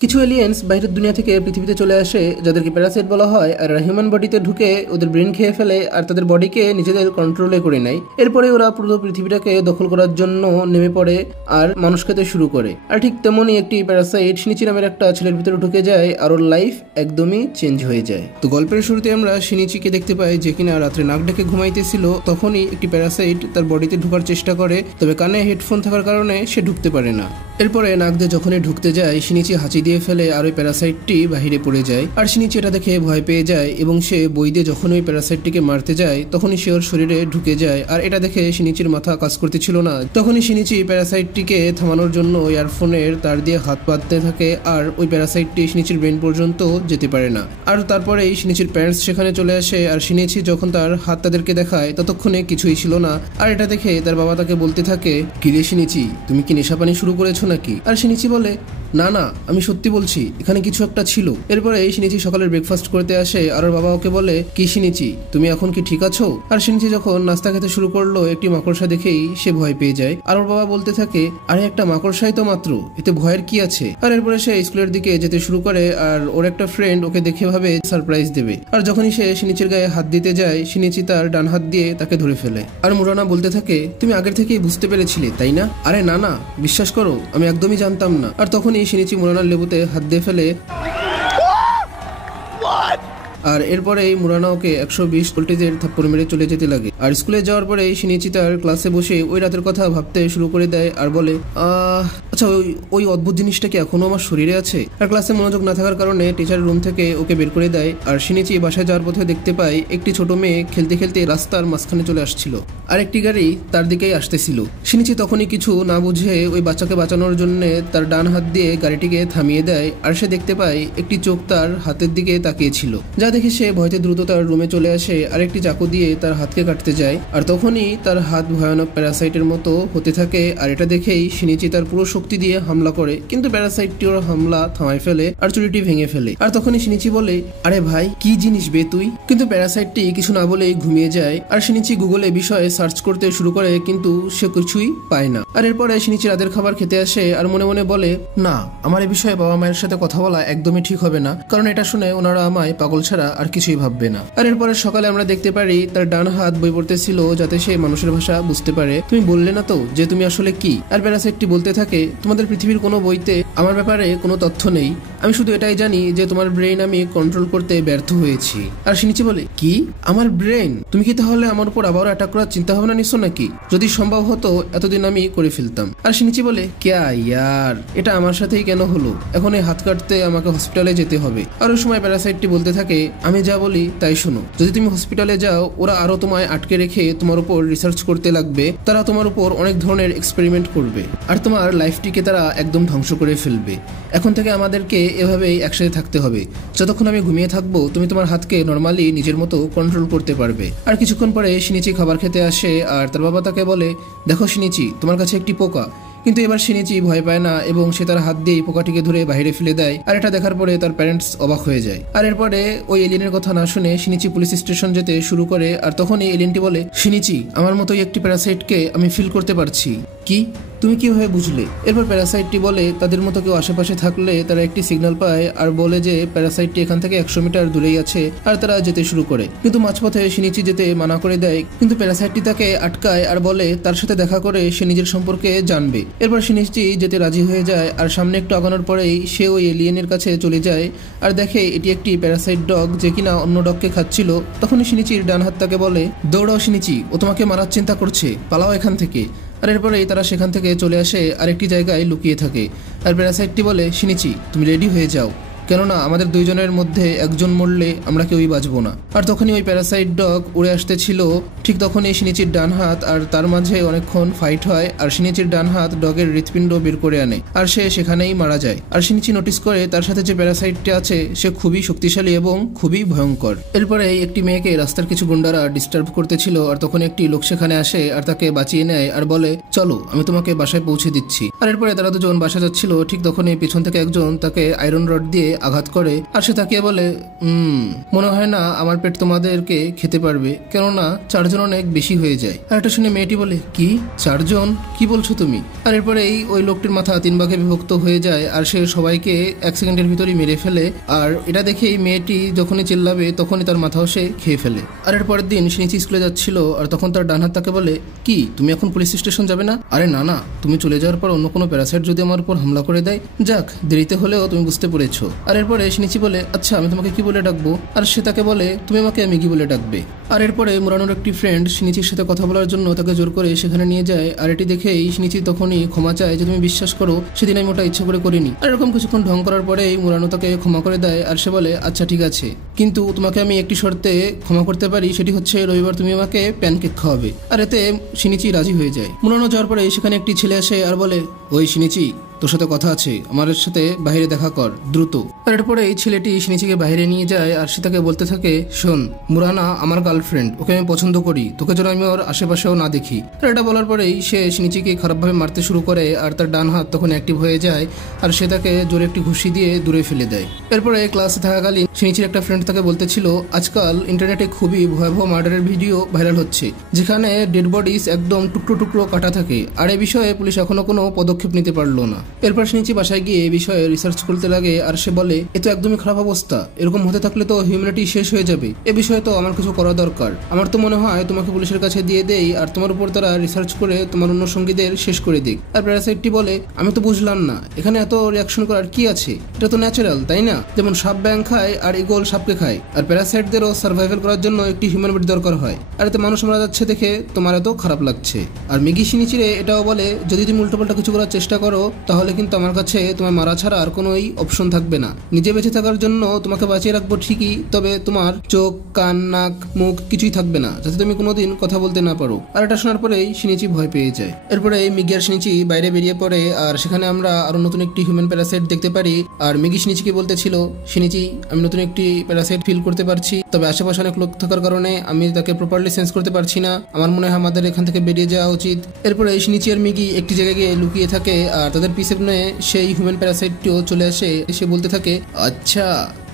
কিছু এলিয়েন্স বাইরের দুনিয়া থেকে পৃথিবীতে চলে আসে, যাদেরকে প্যারাসাইট বলা হয়, আর হিউম্যান বডিতে ঢুকে ওদের ব্রেন খেয়ে ফেলে আর তাদের বডিকে নিজেদের কন্ট্রোলে করে নেয়। এরপরে ওরা পুরো পৃথিবীটাকে দখল করার জন্য নেমে পড়ে আর মানুষ খেতে শুরু করে। আর ঠিক তেমনই একটি প্যারাসাইট শিনিচি নামের একটা ছেলের ভিতরে ঢুকে যায় আর ওর লাইফ একদমই চেঞ্জ হয়ে যায়। তো গল্পের শুরুতে আমরা শিনিচিকে দেখতে পাই যে কিনা রাত্রে নাক ডেকে ঘুমাইতেছিল, তখনই একটি প্যারাসাইট তার বডিতে ঢোকার চেষ্টা করে, তবে কানে হেডফোন থাকার কারণে সে ঢুকতে পারে না। এরপরে নাক দিয়ে যখনই ঢুকতে যায় শিনিচি হাঁচি দিয়ে ফেলে আর ওই প্যারাসাইটটি বাহিরে পড়ে যায়। আর শিনিচি এটা দেখে ভয় পেয়ে যায় এবং সে বই দিয়ে যখন ওই প্যারাসাইটটিকে মারতে যায় তখনই সে ওর শরীরে ঢুকে যায়। আর এটা দেখে শিনিচির মাথা কাজ করতেছিল না। তখনই শিনিচি প্যারাসাইটটিকে থামানোর জন্য ইয়ারফোনের তার দিয়ে হাত বাঁধতে থাকে আর ওই প্যারাসাইটটি শিনিচির ব্রেন পর্যন্ত যেতে পারে না। আর তারপরেই শিনিচির প্যারেন্টস সেখানে চলে আসে আর শিনিচি যখন তার হাত তাদেরকে দেখায় ততক্ষণে কিছুই ছিল না। আর এটা দেখে তার বাবা তাকে বলতে থাকে, কিরে শিনিচি, তুমি কি নেশাপানি শুরু করেছো নাকি? আর শিনিচি বলে, না না, আমি সত্যি বলছি, এখানে কিছু একটা ছিল। এরপরে শিনিচি সকালের ব্রেকফাস্ট করতে আসে আর ওর বাবা ওকে বলে, কি শিনিচি, তুমি এখন কি ঠিক আছো? আর শিনিচি যখন নাস্তা খেতে শুরু করলো একটি মাকড়সা দেখেই সে ভয় পেয়ে যায়। আর ওর বাবা বলতে থাকে, আরে একটা মাকড়সাই তো মাত্র, এতে ভয়ের কি আছে? আর এরপরে সে স্কুলের দিকে যেতে শুরু করে আর ওর একটা ফ্রেন্ড ওকে দেখে ভাবে সারপ্রাইজ দেবে। আর যখনই সে শিনিচির গায়ে হাত দিতে যায় শিনিচি তার ডান হাত দিয়ে তাকে ধরে ফেলে। আর মুরানা বলতে থাকে, তুমি আগের থেকেই বুঝতে পেরেছিলে তাই না? আরে না না, বিশ্বাস করো, আমি একদমই জানতাম না। আর তখনই শিনিচি মুরানার লেবুতে হাত দিয়ে ফেলে আর এরপরে মুরানা ওকে 120 ভোল্টেজের থাপ্পড় মেরে চলে যেতে লাগে। আর স্কুলে যাওয়ার পরে শিনিচি তার ক্লাসে বসে ওই রাতের কথা ভাবতে শুরু করে দেয় আর বলে, আচ্ছা ওই অদ্ভুত জিনিসটা কি এখনো আমার শরীরে আছে? আর ক্লাসে মনোযোগ না থাকার কারণে টিচার রুম থেকে ওকে বের করে দেয়। আর শিনিচি বাসায় যাওয়ার পথে দেখতে পায় একটি ছোট মেয়ে খেলতে খেলতে রাস্তার মাঝখানে চলে আসছিল আর একটি গাড়ি তার দিকেই আসতেছিল। শিনিচি তখনই কিছু না বুঝে ওই বাচ্চাকে বাঁচানোর জন্য তার ডান হাত দিয়ে গাড়িটিকে থামিয়ে দেয়। আর সে দেখতে পায় একটি চোখ তার হাতের দিকে তাকিয়েছিল, যা দেখে সে ভয়তে দ্রুত তার রুমে চলে আসে আর একটি চাকু দিয়ে তার হাতকে কাটতে যায়। আর তখনই তার হাত ভয়ানক প্যারাসাইটের মতো হতে থাকে। আর এটা দেখেই শিনিচি তার পুরো শক্তি দিয়ে হামলা করে, কিন্তু প্যারাসাইটটি ওর হামলা থামায় ফেলে আর চুরিটি ভেঙে ফেলে। আর তখনই শিনিচি বলে, আরে ভাই, কি জিনিস বে তুই? কিন্তু প্যারাসাইটটি কিছু না বলেই ঘুমিয়ে যায়। আর শিনিচি গুগলে বিষয়ে সার্চ করতে শুরু করে, কিন্তু সে কিছুই পায় না। আর এরপরে শিনিচি রাতের খাবার খেতে আসে আর মনে মনে বলে, না, আমার এই বিষয়ে বাবা মায়ের সাথে কথা বলা একদমই ঠিক হবে না, কারণ এটা শুনে ওনারা আমায় পাগল ছাড়া আর কিছুই ভাববে না। আর এরপরে সকালে আমরা দেখতে পারি তার ডান হাত বই পড়তেছিল যাতে সে মানুষের ভাষা বুঝতে পারে। তুমি বললে না তো যে তুমি আসলে কি? আর প্যারাসাইটটি বলতে থাকে, তোমাদের পৃথিবীর কোনো বইতে আমার ব্যাপারে কোনো তথ্য নেই, আমি শুধু এটাই জানি যে তোমার ব্রেন আমি কন্ট্রোল করতে ব্যর্থ হয়েছি। আর শিনিচি বলে, কি আমার ব্রেন? তুমি কি তাহলে আমার উপর আবারও অ্যাটাক করার চিন্তা ভাবনা নিছো নাকি? যদি সম্ভব হতো এতদিন আমি করে ফেলতাম। আর শিনিচি বলে, ক্যা ইয়ার, এটা আমার সাথেই কেন হলো? এখন এই হাত কাটতে আমাকে হসপিটালে যেতে হবে। আর ওই সময় প্যারাসাইটটি বলতে থাকে, আমি যা বলি তাই শোনো, যদি তুমি হসপিটালে যাও ওরা আরো তোমায় আটকে রেখে তোমার উপর রিসার্চ করতে লাগবে, তারা তোমার উপর অনেক ধরনের এক্সপেরিমেন্ট করবে আর তোমার লাইফটিকে তারা একদম ধ্বংস করে ফেলবে। এখন থেকে আমাদেরকে এভাবেই একসাথে থাকতে হবে, যতক্ষণ আমি ঘুমিয়ে থাকবো তুমি তোমার হাতকে নর্মালি নিজের মতো কন্ট্রোল করতে পারবে। আর কিছুক্ষণ পরে শিনিচি খাবার খেতে আসে আর তার বাবা তাকে বলে, দেখো শিনিচি, তোমার কাছে একটি পোকা। কিন্তু এবার শিনিচি ভয় পায় না এবং সে তার হাত দিয়ে পোকাটিকে ধরে বাইরে ফেলে দেয়। আর এটা দেখার পরে তার প্যারেন্টস অবাক হয়ে যায়। আর এরপরে ওই এলিয়েনের কথা না শুনে শিনিচি পুলিশ স্টেশন যেতে শুরু করে। আর তখন এই এলিয়েনটি বলে, শিনিচি, আমার মতোই একটি প্যারাসাইটকে আমি ফিল করতে পারছি। কি? তুমি কিভাবে বুঝলে? এরপর প্যারাসাইটটি বলে, তাদের মতো কেউ আশেপাশে থাকলে তারা একটি সিগন্যাল পায় আর বলে যে প্যারাসাইটটি এখান থেকে 100 মিটার দূরেই আছে। আর তারা যেতে শুরু করে, কিন্তু মাঝপথে শিনিচি যেতে মানা করে দেয়। কিন্তু প্যারাসাইটটি তাকে আটকায় আর বলে তার সাথে দেখা করে সে নিজের সম্পর্কে জানবে। এরপর শিনিচি যেতে রাজি হয়ে যায় আর সামনে একটু আগানোর পরেই সে ওই এলিয়েনের কাছে চলে যায় আর দেখে এটি একটি প্যারাসাইট ডগ যে কিনা অন্য ডগকে খাচ্ছিল। তখনই শিনিচির ডান হাত তাকে বলে, দৌড়াও শিনিচি, ও তোমাকে মারার চিন্তা করছে, পালাও এখান থেকে। আর এরপরেই তারা সেখান থেকে চলে আসে আর একটি জায়গায় লুকিয়ে থাকে। আর প্যারাসাইটটি বলে, শিনিচি, তুমি রেডি হয়ে যাও, কেননা আমাদের দুইজনের মধ্যে একজন মরলে আমরা কেউই বাঁচবো না। আর তখনই ওই প্যারাসাইট ডগ উড়ে আসতেছিল, ঠিক তখনই শিনিচির ডান হাত আর তার মাঝে অনেকক্ষণ ফাইট হয় আর শিনিচির ডান হাত ডগের হৃৎপিণ্ড বের করে আনে আর সে সেখানেই মারা যায়। আর শিনিচি নোটিস করে তার সাথে যে প্যারাসাইটটি আছে সে খুবই শক্তিশালী এবং খুবই ভয়ঙ্কর। এরপরে একটি মেয়েকে রাস্তার কিছু গুন্ডারা ডিস্টার্ব করতেছিল আর তখন একটি লোক সেখানে আসে আর তাকে বাঁচিয়ে নেয় আর বলে, চলো আমি তোমাকে বাসায় পৌঁছে দিচ্ছি। আর এরপরে তারা দুজন বাসা যাচ্ছিল, ঠিক তখনই পেছন থেকে একজন তাকে আয়রন রড দিয়ে আঘাত করে আর সে তাকিয়ে বলে মনে হয় না আমার পেট তোমাদেরকে খেতে পারবে, কেননা 4 জন অনেক বেশি হয়ে যায়। আর এটা শুনে মেয়েটি বলে, কি 4 জন, কি বলছো তুমি? আর এরপরেই ওই লোকটির মাথা 3 ভাগে বিভক্ত হয়ে যায় আর সে সবাইকে 1 সেকেন্ডের ভিতরেই মেরে ফেলে। আর এটা দেখেই মেয়েটি যখনই চিল্লাবে তখনই তার মাথাও সে খেয়ে ফেলে। আর এর পরের দিন শিনিচি স্কুলে যাচ্ছিল আর তখন তার ডান হাত তাকে বলে, কি তুমি এখন পুলিশ স্টেশন যাবে না? আরে না না, তুমি চলে যাওয়ার পর অন্য কোনো প্যারাসাইট যদি আমার উপর হামলা করে দেয়, যাক দেরিতে হলেও তুমি বুঝতে পেরেছো। আর এরপরে শিনিচি বলে, আচ্ছা আমি তোমাকে কি বলে ডাকবো? আর সে তাকে বলে, তুমি আমাকে মিগি বলে ডাকবে। আর এরপরে মুরানোর একটি ফ্রেন্ড শিনিচির সাথে কথা বলার জন্য তাকে জোর করে সেখানে নিয়ে যায়। আর এটি দেখেই শিনিচি তখনই ক্ষমা চায় যে তুমি বিশ্বাস করো সেদিন আমি ওটা ইচ্ছা করে করিনি। আর এরকম কিছুক্ষণ ঢং করার পরেই মুরানো তাকে ক্ষমা করে দেয় আর সে বলে, আচ্ছা ঠিক আছে, কিন্তু তোমাকে আমি একটি শর্তে ক্ষমা করতে পারি, সেটি হচ্ছে রবিবার তুমি আমাকে প্যানকেক খাওয়াবে। আর এতে শিনিচি রাজি হয়ে যায়। মুরানো যাওয়ার পরে সেখানে একটি ছেলে আসে আর বলে, ওই শিনিচি, তোর সাথে কথা আছে, আমার সাথে বাইরে দেখা কর দ্রুত। আর এরপরে এই ছেলেটি শিনিচিকে বাইরে নিয়ে যায় আর সে তাকে বলতে থাকে, শোন মুরানা আমার গার্লফ্রেন্ড, ওকে আমি পছন্দ করি, তোকে যেন আমি ওর আশেপাশেও না দেখি। আর এটা বলার পরেই সে শিনিচিকে খারাপভাবে মারতে শুরু করে আর তার ডান হাত তখন অ্যাক্টিভ হয়ে যায় আর সে তাকে জোরে একটি ঘুষি দিয়ে দূরে ফেলে দেয়। এরপরে ক্লাসে থাকাকালীন শিনিচির একটা ফ্রেন্ড তাকে বলতেছিল, আজকাল ইন্টারনেটে খুবই ভয়াবহ মার্ডারের ভিডিও ভাইরাল হচ্ছে, যেখানে ডেড বডিজ একদম টুকরো টুকরো কাটা থাকে, আর এই বিষয়ে পুলিশ এখনো কোনো পদক্ষেপ নিতে পারলো না। এরপর শিনিচি বাসায় গিয়ে এই বিষয়ে রিসার্চ করতে লাগে আর সে বলে, এ তো একদমই খারাপ অবস্থা, এরকম হতে থাকলে তো হিউম্যানিটি শেষ হয়ে যাবে, এ বিষয়ে তো আমার কিছু করা দরকার। আমার তো মনে হয় তোমাকে পুলিশের কাছে দিয়ে দেই আর তোমার উপর তারা রিসার্চ করে তোমার অন্য সঙ্গীদের শেষ করে দিক। আর প্যারাসাইটটি বলে, আমি তো বুঝলাম না এখানে এত রিয়াকশন করার কি আছে, এটা তো ন্যাচারাল তাই না? যেমন সাপ ব্যাং খায় আর ইগল সাপকে খায়, আর প্যারাসাইটদেরও সার্ভাইভাল করার জন্য একটি হিউম্যান বডি দরকার হয়, আর এতে মানুষ মারা যাচ্ছে দেখে তোমার এত খারাপ লাগছে। আর মিগি শিনিচিরে এটাও বলে, যদি তুমি উল্টোপাল্টা কিছু করার চেষ্টা করো তাহলে কিন্তু আমার কাছে তোমার মারা ছাড়া আর কোনোই অপশন থাকবে না। নিজে বেঁচে থাকার জন্য তোমাকে বাঁচিয়ে রাখবো ঠিকই, তবে তোমার চোখ কান নাক মুখ কিছুই থাকবে না, যাতে তুমি কোনোদিন কথা বলতে না পারো। আর এটা শোনার পরেই শিনিচি ভয় পেয়ে যায়। এরপরে মিগি আর শিনিচি বাইরে বেরিয়ে পড়ে আর সেখানে আমরা আরো নতুন একটি হিউম্যান প্যারাসাইট দেখতে পারি। আর মিগি শিনিচিকে বলতেছিল, শিনিচি আমি নতুন একটি প্যারাসাইট ফিল করতে পারছি, তবে আশেপাশে অনেক লোক থাকার কারণে আমি তাকে প্রপারলি সেন্স করতে পারছি না, আমার মনে হয় আমাদের এখান থেকে বেরিয়ে যাওয়া উচিত। এরপরে শিনিচি আর মিগি একটি জায়গায় গিয়ে লুকিয়ে থাকে আর তাদের পিছনে সেই হিউম্যান প্যারাসাইটটিও চলে আসে। সে বলতে থাকে, আচ্ছা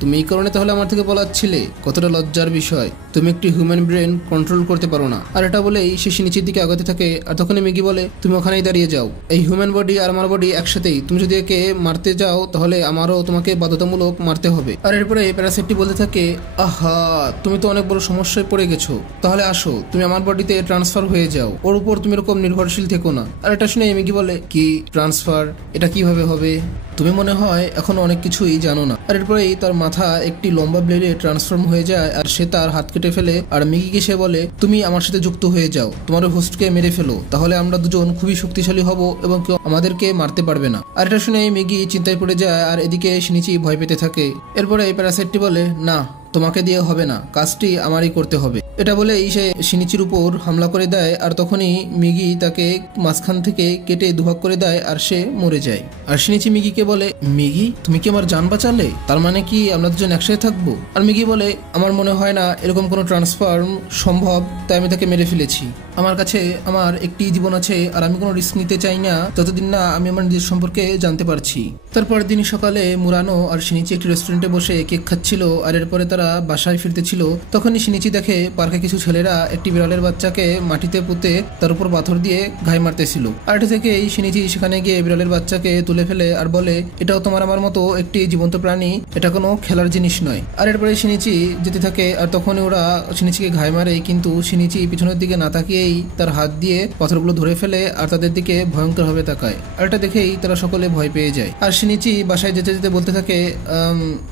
তুমি এই কারণে তাহলে আমার থেকে পলাচ্ছিলে, কতটা লজ্জার বিষয়, তুমি একটি হিউম্যান ব্রেন কন্ট্রোল করতে পারো না। আর এটা বলেই সে নিচের দিকে আগাতে থাকে আর তখনই মিগি বলে, তুমি ওখানেই দাঁড়িয়ে যাও, এই হিউম্যান বডি আর আমার বডি একসাথেই, তুমি যদি একে মারতে যাও তাহলে আমারও তোমাকে বাধ্যতামূলক মারতে হবে। আর এরপরে প্যারাসাইটটি বলতে থাকে, আহা তুমি তো অনেক বড় সমস্যায় পড়ে গেছো, তাহলে আসো তুমি আমার বডিতে ট্রান্সফার হয়ে যাও, ওর উপর তুমি এরকম নির্ভরশীল থেকো না। আর এটা শুনে মিগি বলে, কি ট্রান্সফার, এটা কিভাবে হবে? তুমি মনে হয় এখন অনেক কিছুই জানো না। আর এরপরেই তার মাথা একটি লম্বা ব্লেডে ট্রান্সফর্ম হয়ে যায় আর সে তার হাত কেটে ফেলে। আর মিগিকে সে বলে, তুমি আমার সাথে যুক্ত হয়ে যাও, তোমার হোস্টকে মেরে ফেলো, তাহলে আমরা দুজন খুবই শক্তিশালী হব এবং কেউ আমাদেরকে মারতে পারবে না। আর এটা শুনে মিগি চিন্তায় পড়ে যায় আর এদিকে শিনিচি ভয় পেতে থাকে। এরপরে এই প্যারাসাইটটি বলে, না তোমাকে দিয়ে হবে না, কাজটি আমারই করতে হবে। এটা বলেই সে শিনিচির উপর হামলা করে দেয় আর তখনই মিগি তাকে মাঝখান থেকে কেটে দুভাগ করে দেয় আর সে মরে যায়। আর শিনিচি মিগিকে বলে, মিগি তুমি কি আমার জান বাঁচালে, তার মানে কি আমরা দুজন একসাথে থাকবো? আর মিগি বলে, আমার মনে হয় না এরকম কোনো ট্রান্সফার সম্ভব, তাই আমি তাকে মেরে ফেলেছি। আমার কাছে আমার একটি জীবন আছে আর আমি কোনো রিস্ক নিতে চাই না যতদিন না আমি আমার নিজের সম্পর্কে জানতে পারছি। তারপরের দিন সকালে মুরানো আর শিনিচি একটি রেস্টুরেন্টে বসে কেক খাচ্ছিল আর এরপরে তারা বাসায় ফিরতেছিল। তখনই শিনিচি দেখে পার্কে কিছু ছেলেরা একটি বিড়ালের বাচ্চাকে মাটিতে পুঁতে তার উপর পাথর দিয়ে ঘাই মারতেছিল। আর এটা থেকেই শিনিচি সেখানে গিয়ে বিড়ালের বাচ্চাকে তুলে ফেলে আর বলে, এটাও তোমার আমার মতো একটি জীবন্ত প্রাণী, এটা কোনো খেলার জিনিস নয়। আর এরপরে শিনিচি যেতে থাকে আর তখনই ওরা শিনিচিকে ঘাই মারে, কিন্তু শিনিচি পিছনের দিকে না তাকিয়েই তার হাত দিয়ে পাথরগুলো ধরে ফেলে আর তাদের দিকে ভয়ঙ্কর ভাবে তাকায়। আর এটা দেখেই তারা সকলে ভয় পেয়ে যায়। আর শিনিচি বাসায় যেতে যেতে বলতে থাকে,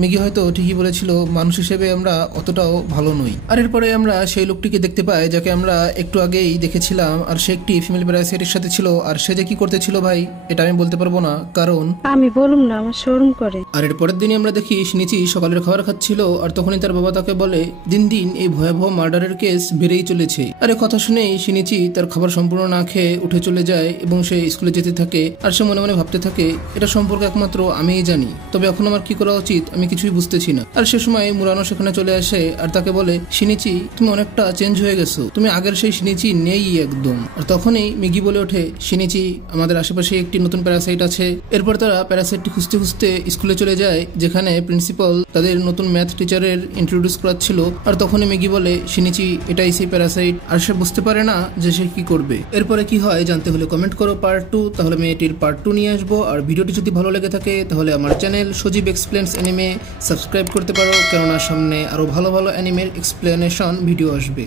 মিগি হয়তো ঠিকই বলেছিল, মানুষ হিসেবে আমরা অতটাও ভালো নই। আর এরপরে আমরা সেই লোকটিকে দেখতে পাই যাকে আমরা একটু আগেই দেখেছিলাম, আর সে একটি ফিমেল প্যারাসাইটের সাথে ছিল। আর সে যে কি করতেছিল ভাই এটা আমি বলতে পারবো না, কারণ আমি বলুম না, আমার শরম করে। আর এর পরের দিনই আমরা দেখি শিনিচি সকালের খাবার খাচ্ছিল আর তখনই তার বাবা তাকে বলে, দিন দিন এই ভয়াবহ মার্ডারের কেস বেড়েই চলেছে। আর এই কথা শুনেই শিনিচি তার খাবার সম্পূর্ণ না খেয়ে উঠে চলে যায় এবং সে স্কুলে যেতে থাকে। আর সে মনে মনে ভাবতে থাকে, এটা সম্পর্কে একমাত্র আমিই জানি, তবে এখন আমার কি করা উচিত আমি কিছুই বুঝতেছি না। আর সে সময় মুরানো সেখানে চলে আসে আর তাকে বলে, শিনিচি তুমি অনেকটা চেঞ্জ হয়ে গেছো, তুমি আগের সেই শিনিচি নেই একদম। আর তখনই মিগি বলে ওঠে, শিনিচি আমাদের আশেপাশে একটি নতুন প্যারাসাইট আছে। এরপর তারা প্যারাসাইটটি খুঁজতে খুঁজতে স্কুলে চলে যায়, যেখানে প্রিন্সিপাল তাদের নতুন ম্যাথ টিচারের ইন্ট্রোডিউস করাচ্ছিল। আর তখনই মিগি বলে, শিনিচি এটাই সেই প্যারাসাইট। আর সে বুঝতে পারে না যে সে কি করবে। এরপরে কি হয় জানতে হলে কমেন্ট করো পার্ট 2, তাহলে আমি এটির পার্ট 2 নিয়ে আসবো। আর ভিডিওটি যদি ভালো লেগে থাকে তাহলে আমার চ্যানেল সজীব এক্সপ্লেন্স অ্যানিমে সাবস্ক্রাইব করতে পারো, কেননা সামনে আরো ভালো ভালো অ্যানিমের এক্সপ্লেনেশন ভিডিও আসবে।